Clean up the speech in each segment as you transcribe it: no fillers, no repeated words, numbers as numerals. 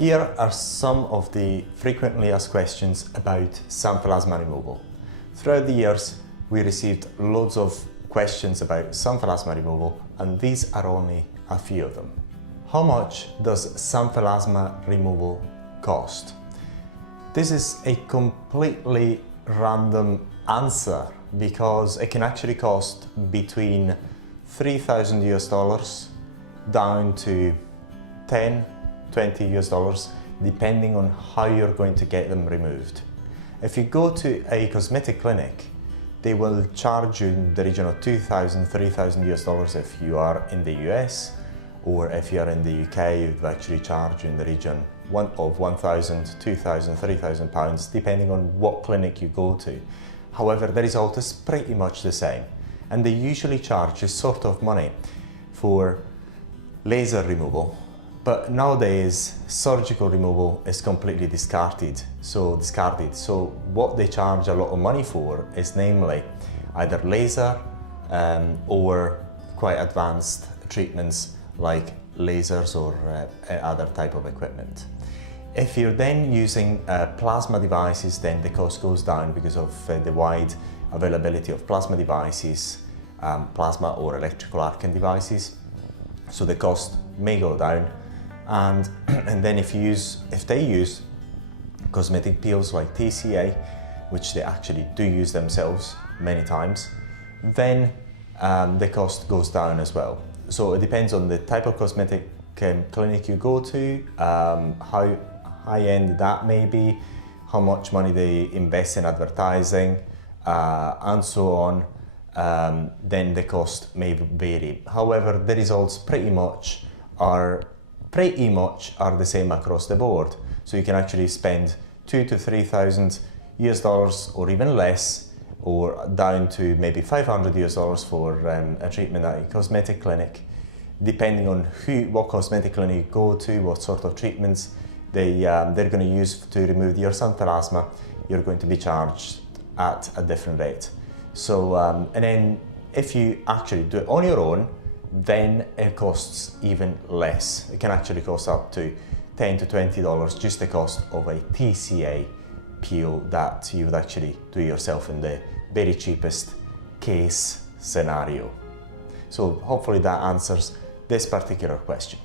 Here are some of the frequently asked questions about xanthelasma removal. Throughout the years, we received loads of questions about xanthelasma removal, and these are only a few of them. How much does xanthelasma removal cost? This is a completely random answer because it can actually cost between $3,000 down to $10–20 depending on how you're going to get them removed. If you go to a cosmetic clinic, they will charge you in the region of $2,000–3,000 if you are in the US, or if you are in the UK, they'll actually charge you in the region of £1,000, £2,000, £3,000 depending on what clinic you go to. However, the result is pretty much the same, and they usually charge this sort of money for laser removal. But nowadays, surgical removal is completely discarded. So what they charge a lot of money for is namely either laser or quite advanced treatments like lasers or other type of equipment. If you're then using plasma devices, then the cost goes down because of the wide availability of plasma devices, plasma or electrical arcing devices. So the cost may go down. And then if they use cosmetic peels like TCA, which they actually do use themselves many times, then the cost goes down as well. So it depends on the type of cosmetic clinic you go to, how high-end that may be, how much money they invest in advertising, and so on. Then the cost may vary. However, the results pretty much are the same across the board. So you can actually spend $2,000 to $3,000 or even less, or down to maybe $500 for a treatment at a cosmetic clinic, depending on what cosmetic clinic you go to, what sort of treatments they're going to use to remove your xanthelasma. You're going to be charged at a different rate. So and then if you actually do it on your own, then it costs even less. It can actually cost up to $10 to $20, just the cost of a TCA peel that you would actually do yourself in the very cheapest case scenario. So hopefully that answers this particular question.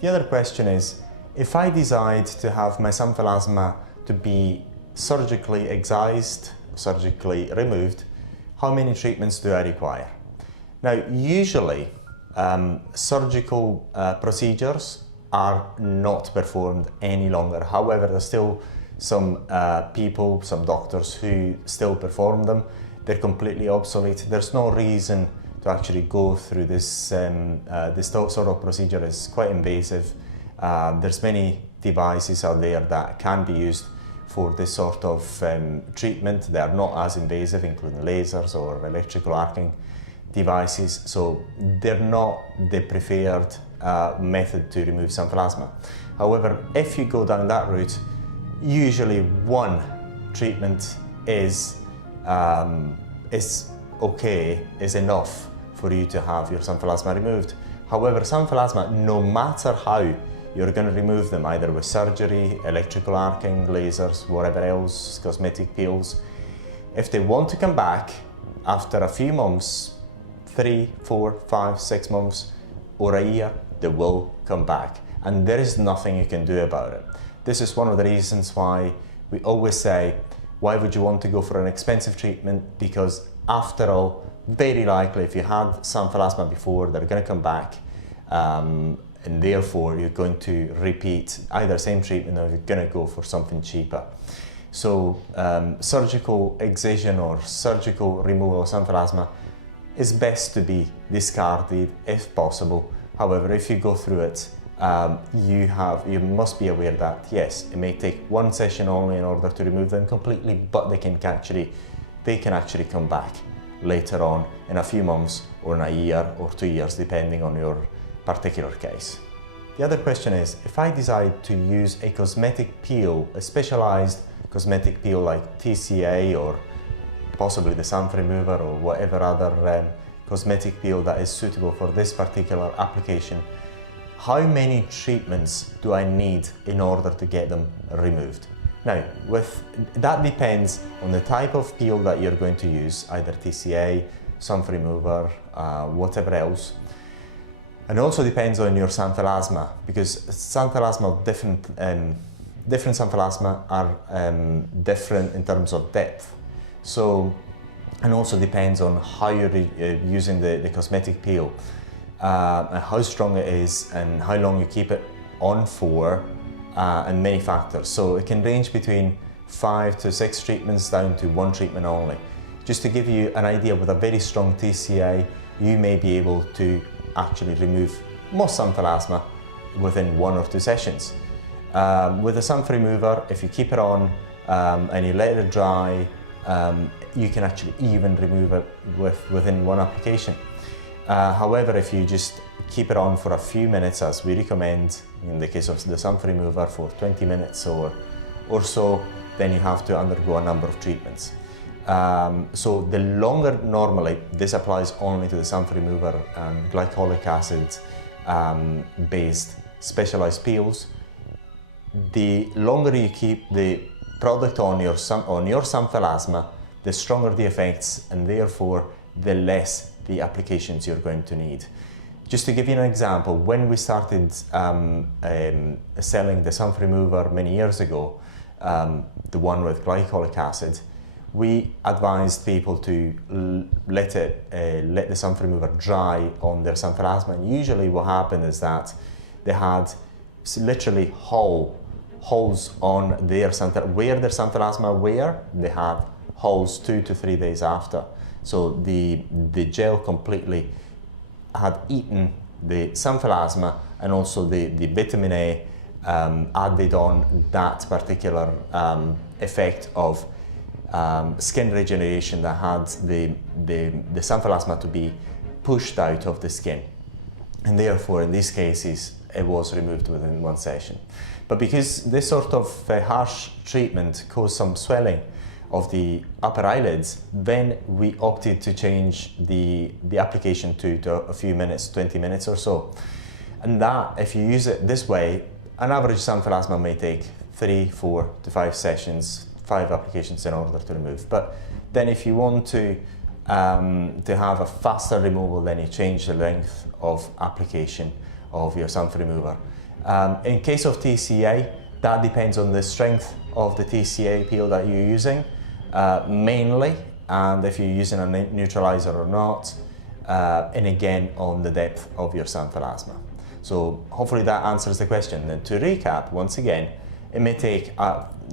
The other question is, if I decide to have my xanthelasma to be surgically excised, surgically removed, how many treatments do I require? Now, usually surgical procedures are not performed any longer. However, there's still some some doctors who still perform them. They're completely obsolete. There's no reason to actually go through this. This sort of procedure is quite invasive. There's many devices out there that can be used for this sort of treatment. They are not as invasive, including lasers or electrical arcing devices, so they're not the preferred method to remove xanthelasma. However, if you go down that route, usually one treatment is enough for you to have your xanthelasma removed. However, xanthelasma, no matter how you're going to remove them, either with surgery, electrical arcing, lasers, whatever else, cosmetic peels, if they want to come back after a few months, 3, 4, 5, 6 months, or a year, they will come back, and there is nothing you can do about it. This is one of the reasons why we always say, why would you want to go for an expensive treatment? Because after all, very likely if you had xanthelasma before, they're going to come back, and therefore you're going to repeat either same treatment or you're going to go for something cheaper. So surgical excision or surgical removal of xanthelasma is best to be discarded if possible. However, if you go through it, you must be aware that yes, it may take one session only in order to remove them completely, but they can actually come back later on in a few months or in a year or 2 years, depending on your particular case. The other question is, if I decide to use a cosmetic peel, a specialized cosmetic peel like TCA or possibly the XanthRemover or whatever other cosmetic peel that is suitable for this particular application, how many treatments do I need in order to get them removed? Now, that depends on the type of peel that you're going to use, either TCA, XanthRemover, whatever else. And also depends on your xanthelasma, because xanthelasma, different xanthelasma are different in terms of depth. So, and also depends on how you're using the cosmetic peel, and how strong it is, and how long you keep it on for, and many factors. So it can range between 5 to 6 treatments down to 1 treatment only. Just to give you an idea, with a very strong TCA, you may be able to actually remove most xanthelasma within 1 or 2 sessions. With the XanthRemover, if you keep it on and you let it dry, you can actually even remove it within 1 application. However, if you just keep it on for a few minutes, as we recommend in the case of the XanthRemover, for 20 minutes or so, then you have to undergo a number of treatments. So the longer, normally, this applies only to the XanthRemover glycolic acid based specialized peels. The longer you keep the product on your xanthelasma, the stronger the effects, and therefore the less the applications you're going to need. Just to give you an example, when we started selling the XanthRemover many years ago, the one with glycolic acid, we advised people to let the XanthRemover dry on their xanthelasma, and usually what happened is that they had literally holes on their where their xanthelasma were. They had holes 2 to 3 days after. So the gel completely had eaten the xanthelasma, and also the vitamin A added on that particular effect of skin regeneration that had the xanthelasma to be pushed out of the skin. And therefore, in these cases, it was removed within 1 session. But because this sort of harsh treatment caused some swelling of the upper eyelids, then we opted to change the application to a few minutes, 20 minutes or so. And that, if you use it this way, an average xanthelasma may take 3, 4 to 5 sessions, 5 applications in order to remove. But then if you want to have a faster removal, then you change the length of application of your XanthRemover. In case of TCA, that depends on the strength of the TCA peel that you're using, mainly, and if you're using a neutralizer or not, and again on the depth of your xanthelasma. So hopefully that answers the question. And to recap, once again, it may take,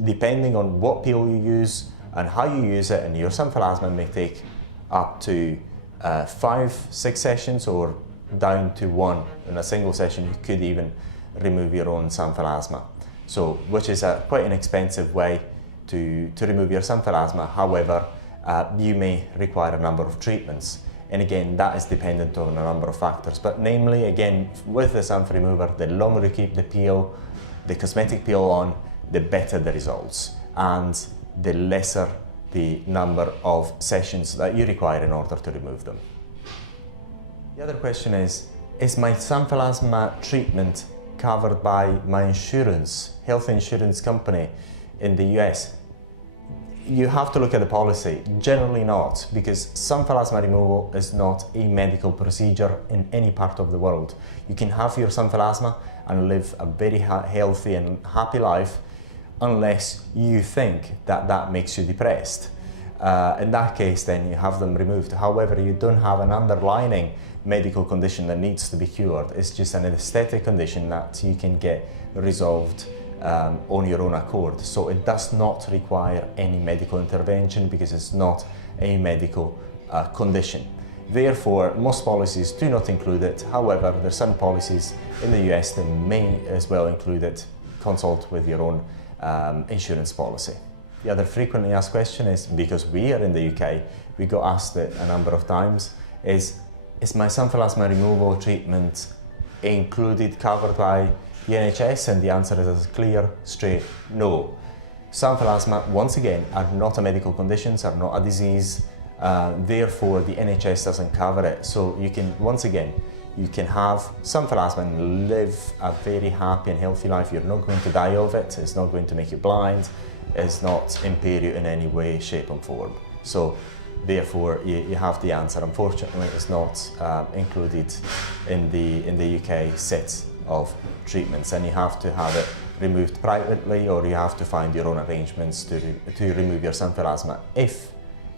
depending on what peel you use and how you use it, and your xanthelasma may take up to 5, 6 sessions, or down to 1 in a single session. You could even remove your own xanthelasma. So, which is quite an expensive way to remove your xanthelasma. However, you may require a number of treatments. And again, that is dependent on a number of factors. But namely, again, with the XanthRemover, the longer you keep the peel, the cosmetic peel on, the better the results, and the lesser the number of sessions that you require in order to remove them. The other question is my xanthelasma treatment covered by my health insurance company in the US? You have to look at the policy. Generally not, because xanthelasma removal is not a medical procedure in any part of the world. You can have your xanthelasma and live a very healthy and happy life, unless you think that that makes you depressed. In that case, then you have them removed. However, you don't have an underlying medical condition that needs to be cured. It's just an aesthetic condition that you can get resolved on your own accord. So it does not require any medical intervention, because it's not a medical condition. Therefore, most policies do not include it. However, there are some policies in the US that may as well include it. Consult with your own insurance policy. The other frequently asked question is, because we are in the UK, we got asked it a number of times, is my xanthelasma removal treatment covered by the NHS? And the answer is a clear, straight no. Xanthelasma, once again, are not a medical condition, are not a disease, therefore the NHS doesn't cover it. So you can, once again, you can have xanthelasma and live a very happy and healthy life. You're not going to die of it, it's not going to make you blind, it's not impair you in any way, shape and form. So therefore you have the answer. Unfortunately it's not included in the UK set of treatments, and you have to have it removed privately, or you have to find your own arrangements to remove your xanthelasma if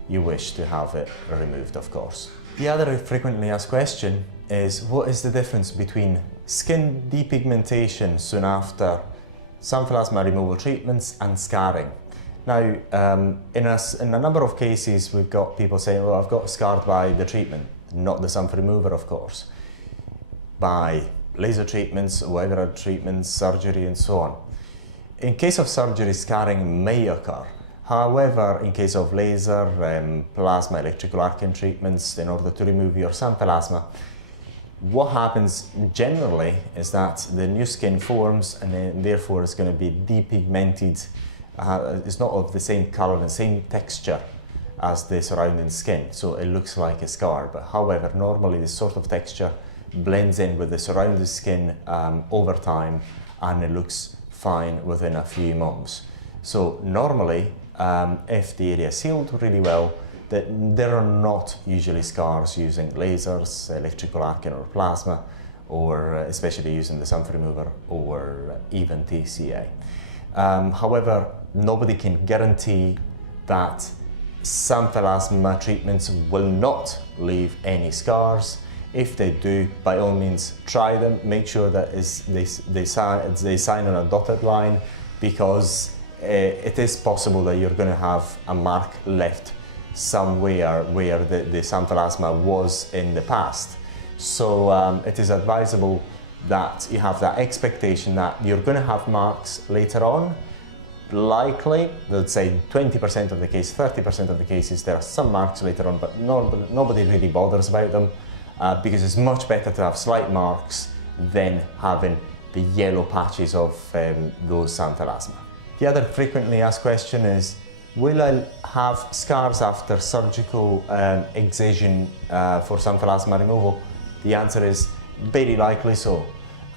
you wish to have it removed, of course. The other frequently asked question is, what is the difference between skin depigmentation soon after xanthelasma removal treatments and scarring? Now, in a number of cases we've got people saying, well, I've got scarred by the treatment, not the XanthRemover, of course, by laser treatments, weather treatments, surgery and so on. In case of surgery, scarring may occur. However, in case of laser, plasma, electrical arcing treatments, in order to remove your xanthelasma, what happens generally is that the new skin forms, and then therefore it's going to be depigmented. It's not of the same color and same texture as the surrounding skin, so it looks like a scar. But however, normally this sort of texture blends in with the surrounding skin over time, and it looks fine within a few months. So normally, if the area is healed really well, that there are not usually scars using lasers, electrical arcing or plasma, or especially using the XanthRemover or even TCA. However, nobody can guarantee that xanthelasma treatments will not leave any scars. If they do, by all means try them. Make sure that they sign on a dotted line, because it is possible that you're going to have a mark left somewhere where the xanthelasma was in the past. So it is advisable that you have that expectation that you're going to have marks later on. Likely, let's say 20% of the case, 30% of the cases, there are some marks later on, but nobody really bothers about them, because it's much better to have slight marks than having the yellow patches of those xanthelasma. The other frequently asked question is, will I have scars after surgical excision for xanthelasma removal? The answer is very likely so.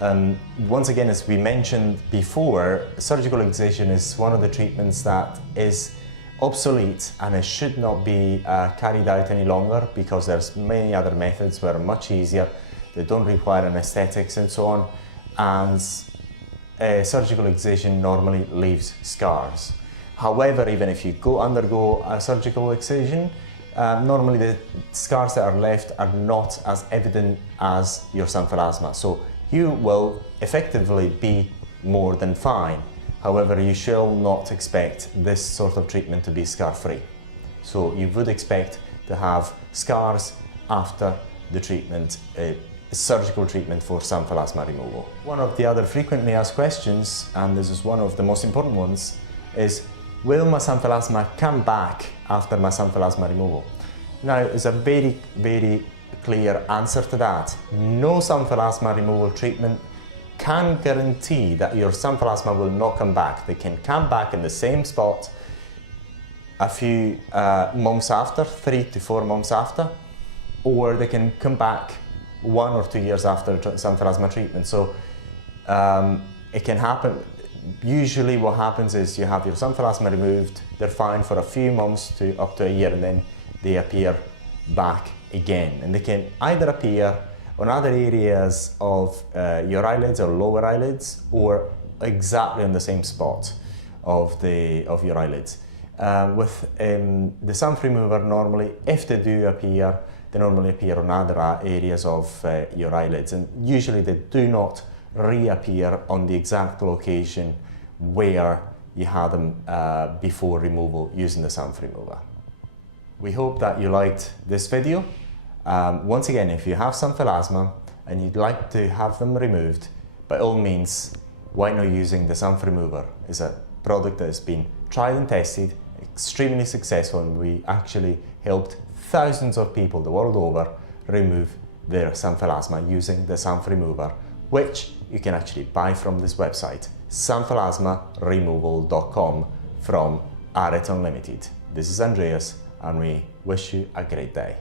Once again, as we mentioned before, surgical excision is one of the treatments that is obsolete, and it should not be carried out any longer, because there's many other methods that are much easier, they don't require anesthetics and so on, and surgical excision normally leaves scars. However, even if you undergo a surgical excision, normally the scars that are left are not as evident as your xanthelasma, so you will effectively be more than fine. However, you shall not expect this sort of treatment to be scar-free. So you would expect to have scars after the treatment, surgical treatment for xanthelasma removal. One of the other frequently asked questions, and this is one of the most important ones, is, will my xanthelasma come back after my xanthelasma removal? Now, it's a very, very clear answer to that. No xanthelasma removal treatment can guarantee that your xanthelasma will not come back. They can come back in the same spot a few months after, 3 to 4 months after, or they can come back 1 or 2 years after xanthelasma treatment. So it can happen. Usually what happens is you have your xanthelasma removed, they're fine for a few months to up to a year, and then they appear back again. And they can either appear on other areas of your eyelids or lower eyelids, or exactly on the same spot of your eyelids. With the XanthRemover, normally, if they do appear, they normally appear on other areas of your eyelids, and usually they do not reappear on the exact location where you had them before removal using the XanthRemover. We hope that you liked this video. Once again, if you have xanthelasma and you'd like to have them removed, by all means, why not using the XanthRemover? It's a product that has been tried and tested, extremely successful, and we actually helped thousands of people the world over remove their xanthelasma using the XanthRemover, which you can actually buy from this website, XanthLasmaRemoval.com, from Aret Unlimited. This is Andreas, and we wish you a great day.